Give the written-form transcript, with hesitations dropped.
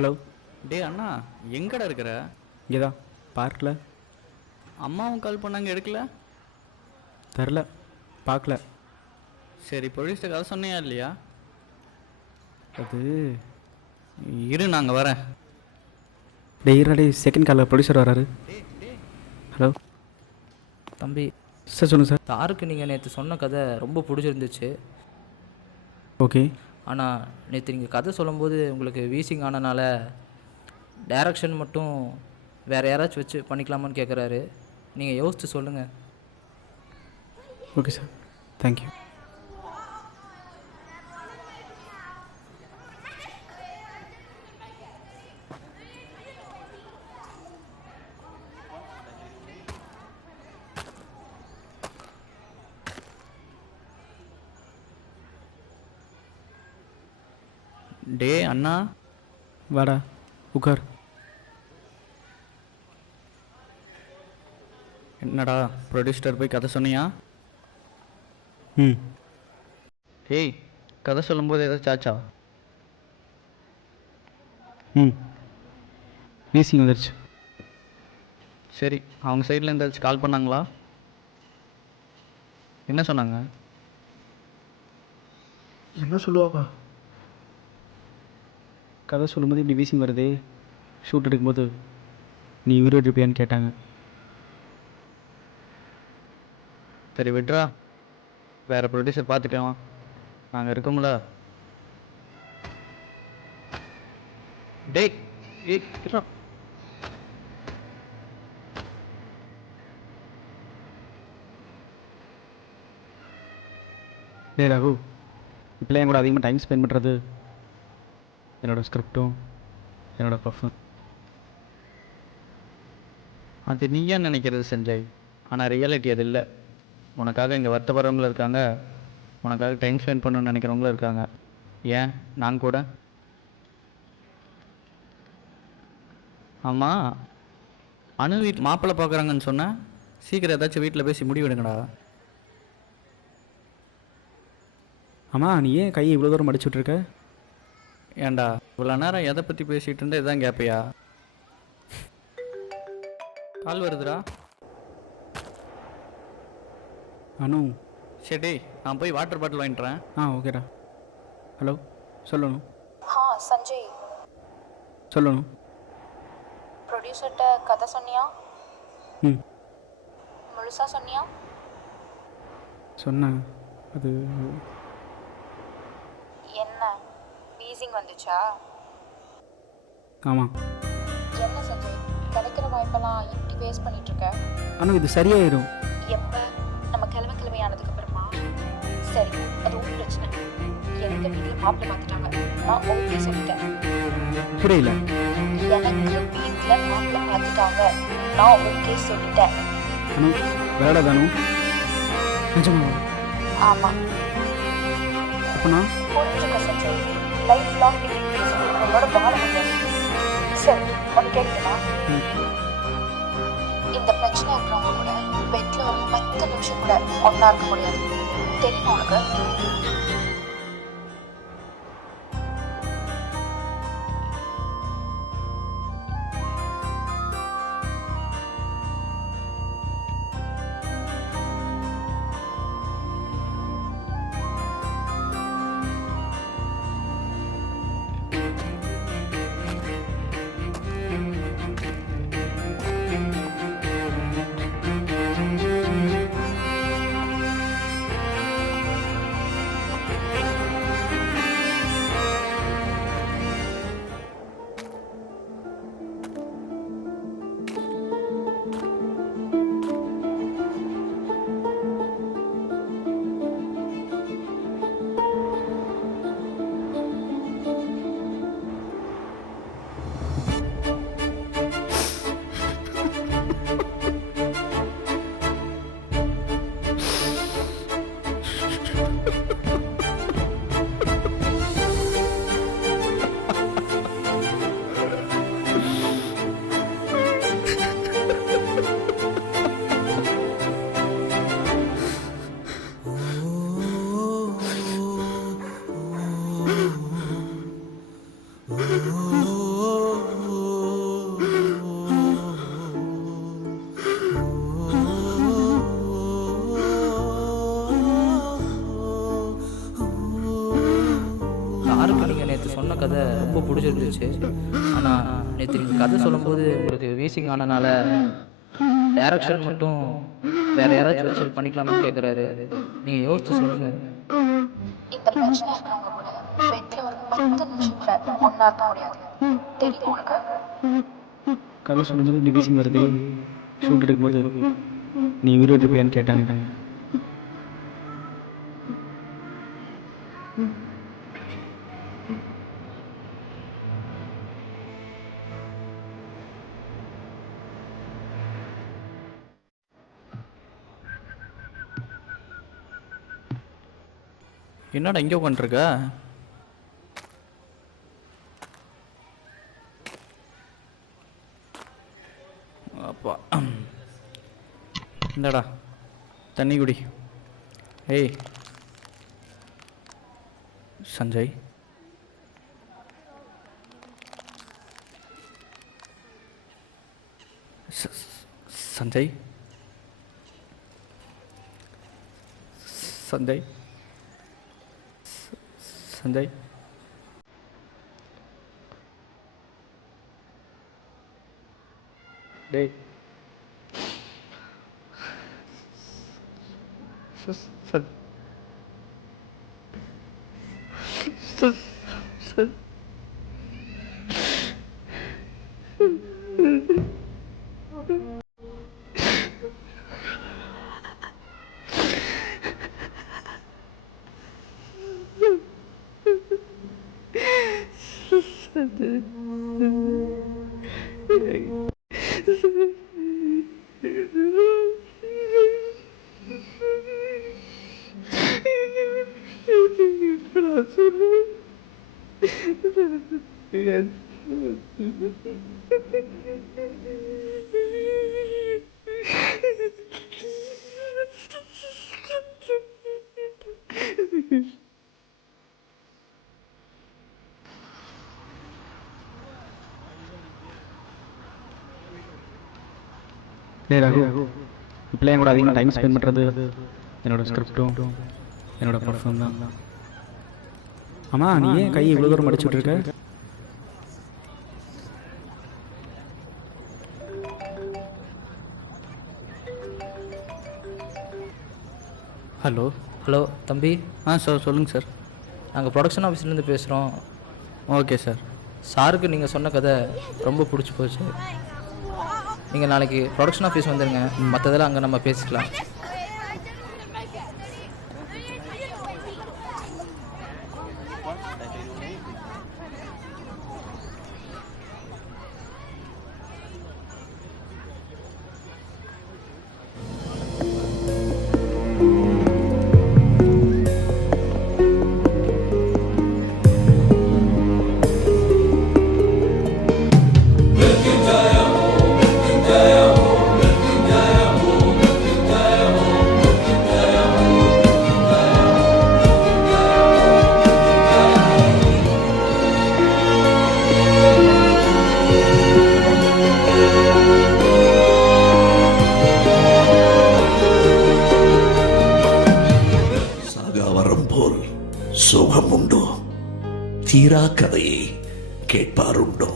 Hello. டே அண்ணா, எங்கடா இருக்கிற? இங்கே தான் பார்க்கல. அம்மாவும் கால் பண்ணாங்க, எடுக்கல. தெரில, பார்க்கல. சரி, போலீஸ்கிட்ட கதை சொன்னியா இல்லையா? அது இரு, நாங்கள் வரேன். டே செகண்ட் காலில் ப்ரொடியூசர் வராரு. ஹலோ தம்பி. சார் சொல்லுங்கள் சார். தாருக்கு நீங்கள் நேற்று சொன்ன கதை ரொம்ப பிடிச்சிருந்துச்சு. ஓகே. ஆனால் நேற்று நீங்கள் கதை சொல்லும்போது உங்களுக்கு வீசிங் ஆனனால டைரக்ஷன் மட்டும் வேறு யாராச்சும் வச்சு பண்ணிக்கலாமான்னு கேட்குறாரு. நீங்கள் யோசித்து சொல்லுங்கள். Okay sir, thank you. டே அண்ணா, வாடா உட்கார். என்னடா ப்ரொடியூசர் போய் கதை சொன்னியா? ம். ஏய், கதை சொல்லும்போது ஏதாச்சும் ஆச்சா? ம், வீசிங் வந்துருச்சு. சரி, அவங்க சைடில் இருந்தாச்சும் கால் பண்ணாங்களா? என்ன சொன்னாங்க? என்ன சொல்லுவாங்க? கதை சொல்லும்போது இப்படி வீசிங் வருதே, ஷூட் எடுக்கும்போது நீ உயிரோடு இருப்பியான்னு கேட்டாங்க. சரி விட்ரா, வேறு ப்ரொடியூசர் பார்த்துக்கலாம், நாங்கள் இருக்கோம்ல. டேய், ஏய் விட்றா. டே ரகு, இப்போலாம் என் கூட அதிகமாக டைம் ஸ்பெண்ட் பண்ணுறது என்னோடய ஸ்கிரிப்டும் என்னோடய பர்ஃபார்ம். அது நீ ஏன் நினைக்கிறது செஞ்சய், ஆனால் ரியாலிட்டி அது இல்லை. உனக்காக இங்கே வருத்தப்படுறவங்களும் இருக்காங்க, உனக்காக டைம் ஸ்பெண்ட் பண்ணணும்னு நினைக்கிறவங்களும் இருக்காங்க. ஏன் நான் கூட. ஆமாம், அனு வீட்டு மாப்பிள்ளை பார்க்குறாங்கன்னு சொன்னேன். சீக்கிரம் ஏதாச்சும் வீட்டில் பேசி முடிவெடுங்கடா. ஆமாம், நீ ஏன் கையை இவ்வளோ தூரம் மடிச்சு விட்ருக்க? ஏண்டா இவ்வளோ நேரம் எதை பற்றி பேசிகிட்டு இருந்தா இதான் கேட்பையா? கால் வருதுடா. அனு. சரி, நான் போய் வாட்டர் பாட்டில் வாங்கிட்டுறேன். ஓகேடா. ஹலோ, சொல்லணும். சஞ்சய் சொல்லணும். ப்ரொடியூசர்கிட்ட கதை சொன்னியா? ம், முழுசாக சொன்னியா? சொன்னேன். அது என்ன வீசிங் வந்துச்சா? ஆமாம். என்ன சஞ்சய், கிடைக்கிற வாய்ப்பெல்லாம் இப்படி வேஸ்ட் பண்ணிட்டு இருக்க? அனு, இது சரியாயிடும். எப்போ? நம்ம கிழமை ஆனதுக்கு அப்புறமா? சரி, அது உன் பிரச்சனை. எனக்கு வீட்டில் மாப்பிள்ளை பார்த்துட்டாங்க, நான் ஓகே சொல்லிட்டேன். புரியல. எனக்கு வீட்டில் மாப்பிள்ளை பார்த்துட்டாங்க, நான் ஓகே சொல்லிட்டேன். அனு, விளையாடாத அனு. நிஜமா? ஆமாம். அப்போனா புரிஞ்சுக்க சஞ்சய், லைஃப் லாங் இப்படி பேசுறது நம்மளோட பாடம் இல்லை. சரி, ஒன்று கேட்குமா? இந்த பிரச்சனை இருக்கிறவங்க கூட பெட்ல ஒரு 10 நிமிஷம் கூட ஒன்றா இருக்க முடியாது, தெரியுமா உனக்கு? oh, சொன்ன கதை ரொம்ப பிடிச்சிருந்துச்சு. ஆனால் நேற்று நீங்கள் கதை சொல்லும்போது உங்களுக்கு வீசிங் ஆனனால டைரக்ஷன் மட்டும் வேறு யாராச்சும் வச்சு பண்ணிக்கலாமான்னு கேட்குறாரு. நீங்கள் யோசிச்சு சொல்லுங்கள். இந்த பிரச்சனை இருக்கிறவங்க கூட பெட்ல ஒரு 10 நிமிஷம் கூட ஒன்றா இருக்க முடியாது. தெரியும் உனக்கு? கதை சொல்லும்போது இப்படி வீசிங் வருது. ஷூட் எடுக்கும்போது நீ உயிரோடு இருப்பியான்னு கேட்டாங்க. என்னடா இங்கே உட்காந்துருக்க? அப்பா, இந்தடா தண்ணி குடி. ஏய் சஞ்சய், சஞ்சய், சஞ்சய், சஞ்சய், டேய் டேய் ரகு, இப்போலாம் என் கூட அதிகமாக டைம் ஸ்பெண்ட் பண்ணுறது என்னோடய ஸ்கிரிப்டும் என்னோடய பர்ஃபார்ம் தான். ஆமாம், நீ ஏன் கை இவ்வளோ தூரம் மடிச்சுட்டு இருக்க? ஹலோ. ஹலோ தம்பி. சார் சொல்லுங்கள் சார். நாங்கள் ப்ரொடக்ஷன் ஆஃபீஸ்லேருந்து பேசுகிறோம். Okay sir. சாருக்கு நீங்கள் சொன்ன கதை ரொம்ப பிடிச்சி போச்சு. நீங்கள் நாளைக்கு ப்ரொடக்ஷன் ஆஃபீஸ் வந்துடுங்க. மற்றதெல்லாம் அங்கே நம்ம பேசிக்கலாம். சுகமுண்டோ, தீரா கதையை கேட்பாருண்டோ?